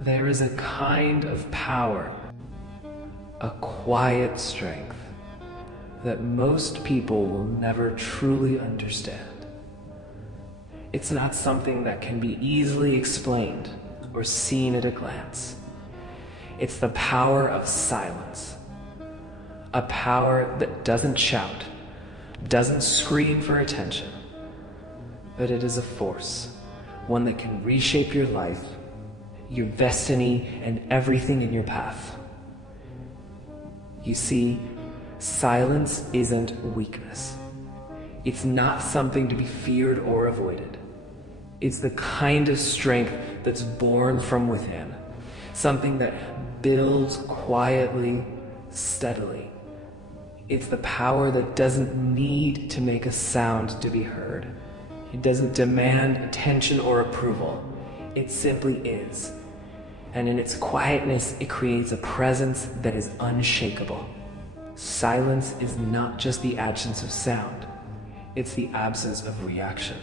There is a kind of power, a quiet strength that most people will never truly understand. It's not something that can be easily explained or seen at a glance. It's the power of silence. A power that doesn't shout, doesn't scream for attention, but it is a force, one that can reshape your life, your destiny, and everything in your path. You see, silence isn't weakness. It's not something to be feared or avoided. It's the kind of strength that's born from within, something that builds quietly, steadily. It's the power that doesn't need to make a sound to be heard. It doesn't demand attention or approval. It simply is. And in its quietness, it creates a presence that is unshakable. Silence is not just the absence of sound. It's the absence of reaction.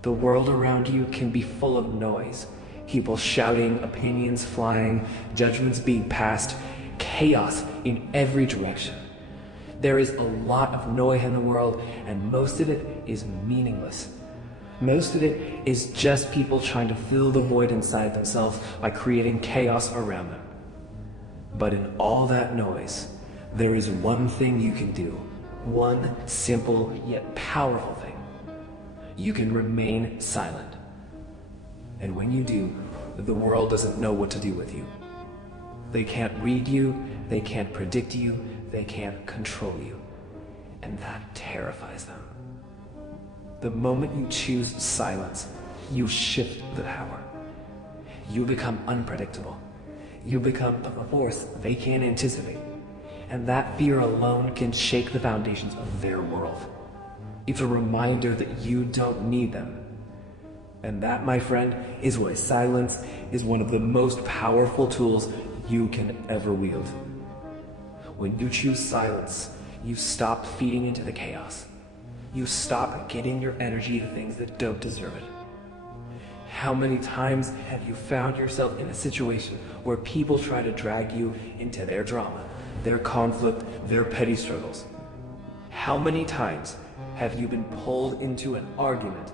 The world around you can be full of noise. People shouting, opinions flying, judgments being passed, chaos in every direction. There is a lot of noise in the world, and most of it is meaningless. Most of it is just people trying to fill the void inside themselves by creating chaos around them. But in all that noise, there is one thing you can do, one simple yet powerful thing. You can remain silent. And when you do, the world doesn't know what to do with you. They can't read you, they can't predict you, they can't control you. And that terrifies them. The moment you choose silence, you shift the power. You become unpredictable. You become a force they can't anticipate. And that fear alone can shake the foundations of their world. It's a reminder that you don't need them. And that, my friend, is why silence is one of the most powerful tools you can ever wield. When you choose silence, you stop feeding into the chaos. You stop getting your energy to things that don't deserve it. How many times have you found yourself in a situation where people try to drag you into their drama, their conflict, their petty struggles? How many times have you been pulled into an argument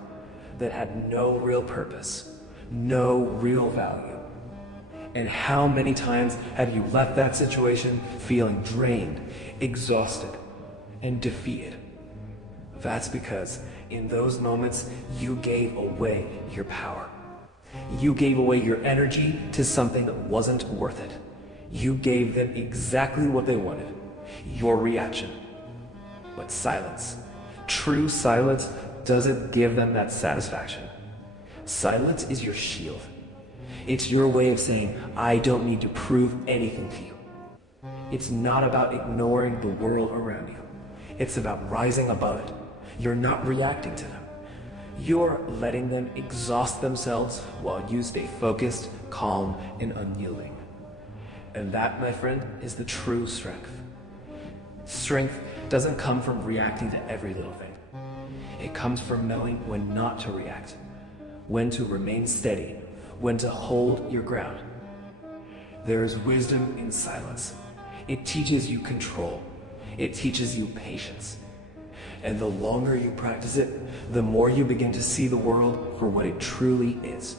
that had no real purpose, no real value? And how many times have you left that situation feeling drained, exhausted, and defeated? That's because in those moments, you gave away your power. You gave away your energy to something that wasn't worth it. You gave them exactly what they wanted, your reaction. But silence, true silence, doesn't give them that satisfaction. Silence is your shield. It's your way of saying, I don't need to prove anything to you. It's not about ignoring the world around you. It's about rising above it. You're not reacting to them. You're letting them exhaust themselves while you stay focused, calm, and unyielding. And that, my friend, is the true strength. Strength doesn't come from reacting to every little thing. It comes from knowing when not to react, when to remain steady, when to hold your ground. There is wisdom in silence. It teaches you control. It teaches you patience. And the longer you practice it, the more you begin to see the world for what it truly is.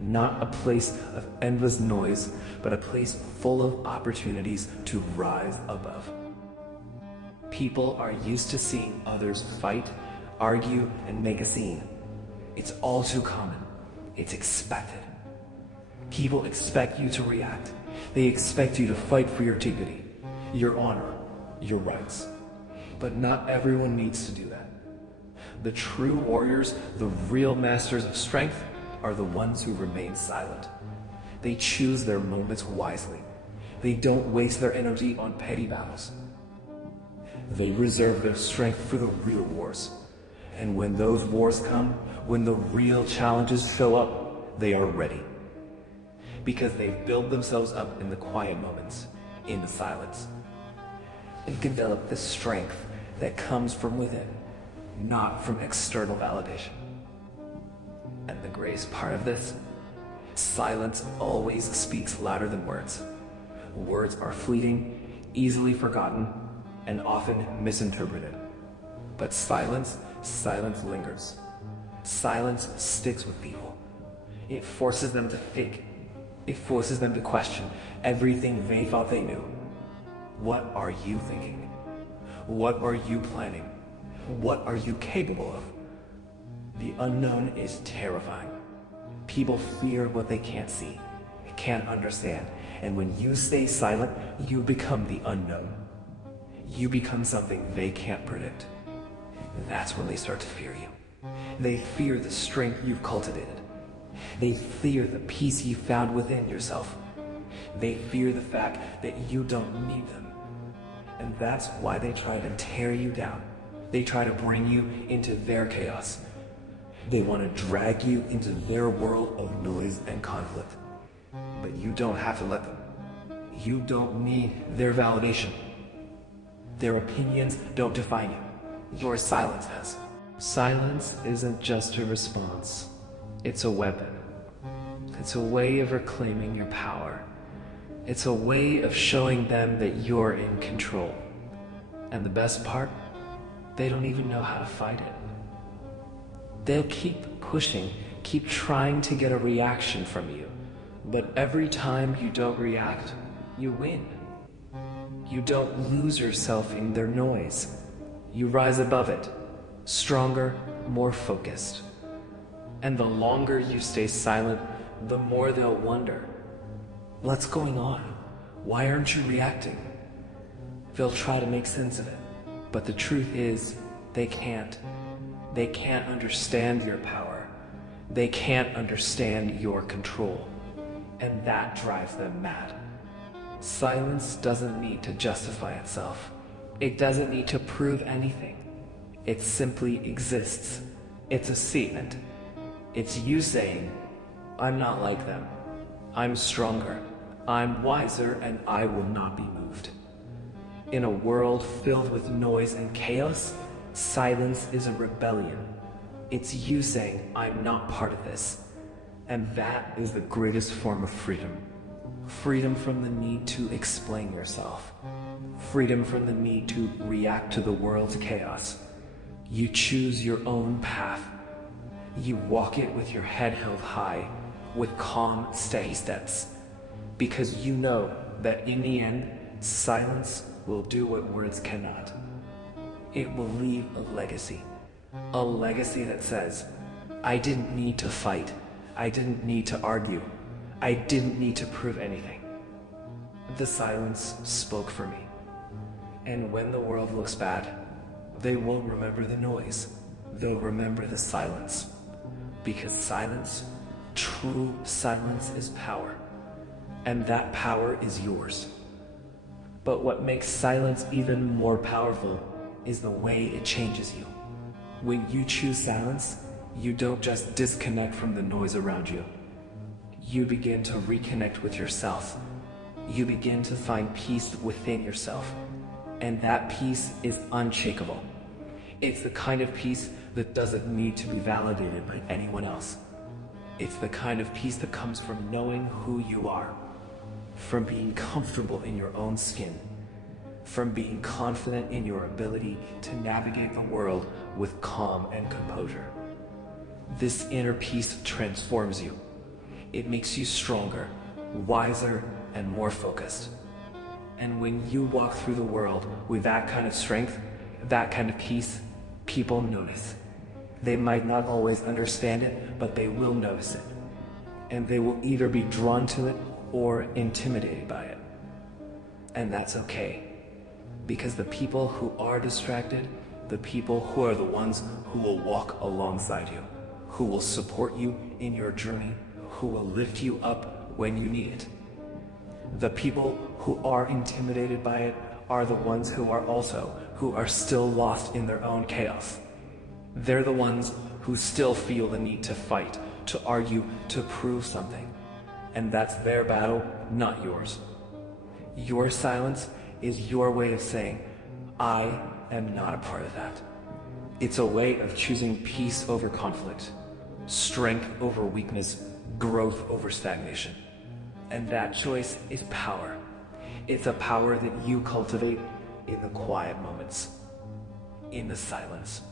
Not a place of endless noise, but a place full of opportunities to rise above. People are used to seeing others fight, argue, and make a scene. It's all too common. It's expected. People expect you to react. They expect you to fight for your dignity, your honor, your rights. But not everyone needs to do that. The true warriors, the real masters of strength, are the ones who remain silent. They choose their moments wisely. They don't waste their energy on petty battles. They reserve their strength for the real wars. And when those wars come, when the real challenges show up, they are ready. Because they've built themselves up in the quiet moments, in the silence. And develop the strength that comes from within, not from external validation. And the greatest part of this, Silence always speaks louder than words. Words are fleeting, easily forgotten, and often misinterpreted. But silence lingers. Silence sticks with people. It forces them to think. It forces them to question everything they thought they knew. What are you thinking? What are you planning? What are you capable of? The unknown is terrifying. People fear what they can't see, can't understand, and when you stay silent, you become the unknown. You become something they can't predict. That's when they start to fear you. They fear the strength you've cultivated. They fear the peace you found within yourself. They fear the fact that you don't need them. And that's why they try to tear you down. They try to bring you into their chaos. They want to drag you into their world of noise and conflict. But you don't have to let them. You don't need their validation. Their opinions don't define you. Your silence has. Silence isn't just a response. It's a weapon. It's a way of reclaiming your power. It's a way of showing them that you're in control. And the best part, they don't even know how to fight it. They'll keep pushing, keep trying to get a reaction from you. But every time you don't react, you win. You don't lose yourself in their noise. You rise above it, stronger, more focused. And the longer you stay silent, the more they'll wonder, what's going on? Why aren't you reacting? They'll try to make sense of it. But the truth is, they can't. They can't understand your power. They can't understand your control. And that drives them mad. Silence doesn't need to justify itself. It doesn't need to prove anything. It simply exists. It's a statement. It's you saying, I'm not like them. I'm stronger. I'm wiser, and I will not be moved. In a world filled with noise and chaos, silence is a rebellion. It's you saying, I'm not part of this. And that is the greatest form of freedom. Freedom from the need to explain yourself. Freedom from the need to react to the world's chaos. You choose your own path. You walk it with your head held high, with calm, steady steps. Because you know that in the end, silence will do what words cannot. It will leave a legacy. A legacy that says, I didn't need to fight. I didn't need to argue. I didn't need to prove anything. The silence spoke for me. And when the world looks bad, they won't remember the noise. They'll remember the silence. Because silence, true silence, is power. And that power is yours. But what makes silence even more powerful is the way it changes you. When you choose silence, you don't just disconnect from the noise around you. You begin to reconnect with yourself. You begin to find peace within yourself. And that peace is unshakable. It's the kind of peace that doesn't need to be validated by anyone else. It's the kind of peace that comes from knowing who you are, from being comfortable in your own skin, from being confident in your ability to navigate the world with calm and composure. This inner peace transforms you. It makes you stronger, wiser, and more focused. And when you walk through the world with that kind of strength, that kind of peace, people notice. They might not always understand it, but they will notice it. And they will either be drawn to it or intimidated by it. And that's okay. Because the people who are distracted, the people who are the ones who will walk alongside you, who will support you in your journey, who will lift you up when you need it. The people who are intimidated by it are the ones who are still lost in their own chaos. They're the ones who still feel the need to fight, to argue, to prove something. And that's their battle, not yours. Your silence is your way of saying, I am not a part of that. It's a way of choosing peace over conflict, strength over weakness, growth over stagnation. And that choice is power. It's a power that you cultivate in the quiet moments, in the silence.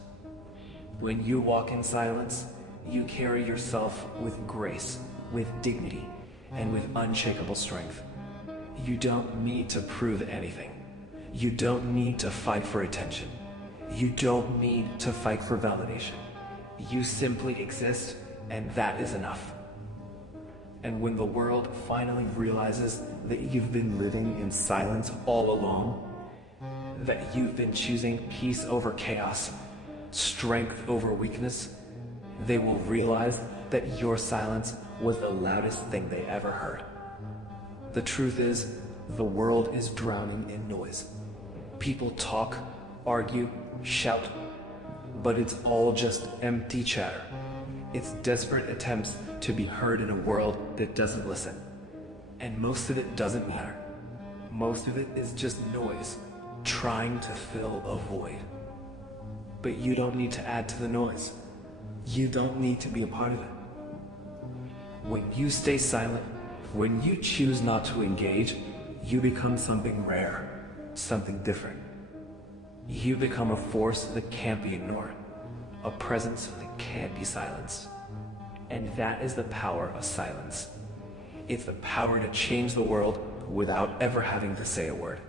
When you walk in silence, you carry yourself with grace, with dignity, and with unshakable strength. You don't need to prove anything. You don't need to fight for attention. You don't need to fight for validation. You simply exist, and that is enough. And when the world finally realizes that you've been living in silence all along, that you've been choosing peace over chaos, strength over weakness, they will realize that your silence was the loudest thing they ever heard. The truth is, the world is drowning in noise. People talk, argue, shout, but it's all just empty chatter. It's desperate attempts to be heard in a world that doesn't listen. And most of it doesn't matter. Most of it is just noise, trying to fill a void. But you don't need to add to the noise. You don't need to be a part of it. When you stay silent, when you choose not to engage, you become something rare, something different. You become a force that can't be ignored, a presence that can't be silenced. And that is the power of silence. It's the power to change the world without ever having to say a word.